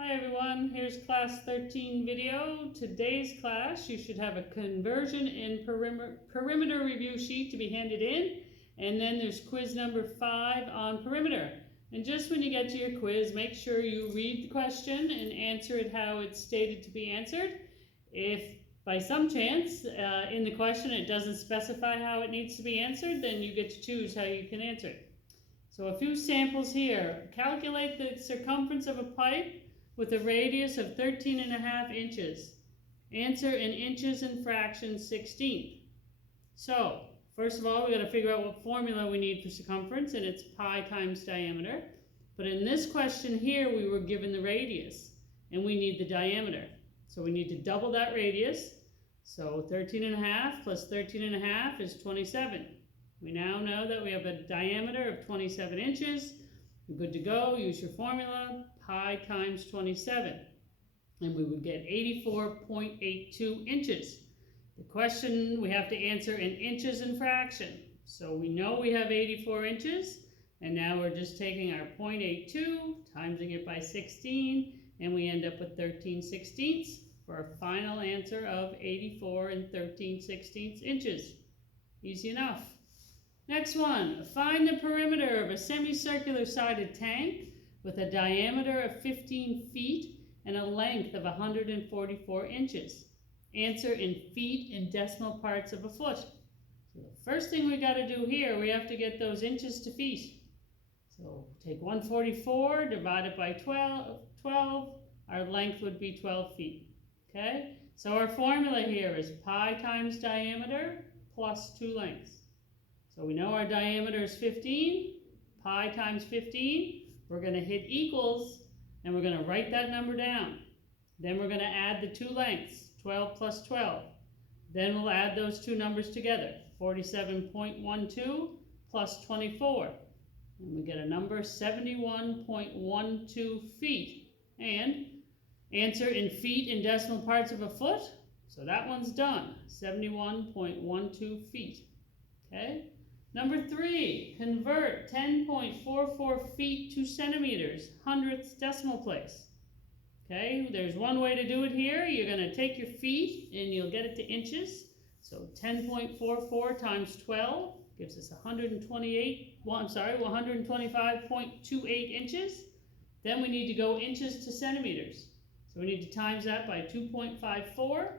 Hi everyone, here's class 13 video. Today's class, you should have a conversion and perimeter review sheet to be handed in, and then there's quiz number 5 on perimeter. And just when you get to your quiz, make sure you read the question and answer it how it's stated to be answered. If by some chance in the question it doesn't specify how it needs to be answered, then you get to choose how you can answer it. So a few samples here. Calculate the circumference of a pipe with a radius of 13.5 inches. Answer in inches and fractions 16th. So, first of all, we got to figure out what formula we need for circumference, and it's pi times diameter. But in this question here, we were given the radius, and we need the diameter. So we need to double that radius. So 13.5 plus 13.5 is 27. We now know that we have a diameter of 27 inches. You're good to go. Use your formula. Pi times 27, and we would get 84.82 inches. The question we have to answer in inches and fraction. So we know we have 84 inches, and now we're just taking our 0.82, timesing it by 16, and we end up with 13/16 for a final answer of 84 and 13/16 inches. Easy enough. Next one, find the perimeter of a semicircular sided tank with a diameter of 15 feet and a length of 144 inches. Answer in feet and decimal parts of a foot. So the first thing we got to do here, we have to get those inches to feet. So take 144, divide it by 12, our length would be 12 feet. Okay? So our formula here is pi times diameter plus 2 lengths. So we know our diameter is 15, pi times 15. We're going to hit equals, and we're going to write that number down. Then we're going to add the 2 lengths, 12 plus 12. Then we'll add those two numbers together, 47.12 plus 24. And we get a number 71.12 feet. And answer in feet and decimal parts of a foot. So that one's done, 71.12 feet. Okay? Number 3, convert 10.44 feet to centimeters, hundredths decimal place. Okay, there's one way to do it here. You're going to take your feet and you'll get it to inches. So 10.44 times 12 gives us 125.28 inches. Then we need to go inches to centimeters. So we need to times that by 2.54,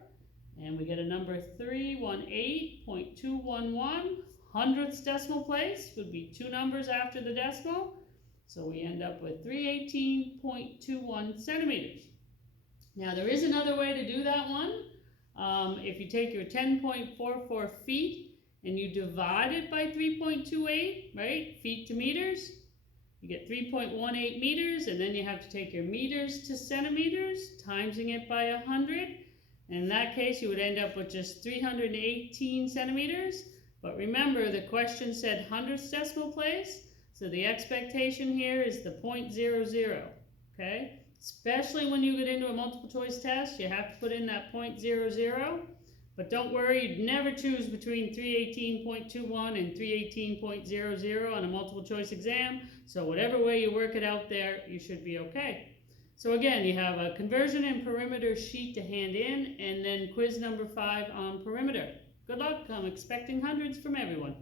and we get a number 318.211. Hundredths decimal place would be 2 numbers after the decimal, so we end up with 318.21 centimeters. Now there is another way to do that one. If you take your 10.44 feet and you divide it by 3.28, right, feet to meters, you get 3.18 meters, and then you have to take your meters to centimeters, timesing it by 100. And in that case, you would end up with just 318 centimeters. But remember, the question said hundredths decimal place, so the expectation here is the 0.00, okay? Especially when you get into a multiple choice test, you have to put in that 0.00. But don't worry, you'd never choose between 318.21 and 318.00 on a multiple choice exam, so whatever way you work it out there, you should be okay. So again, you have a conversion and perimeter sheet to hand in, and then quiz number 5 on perimeter. Good luck. I'm expecting hundreds from everyone.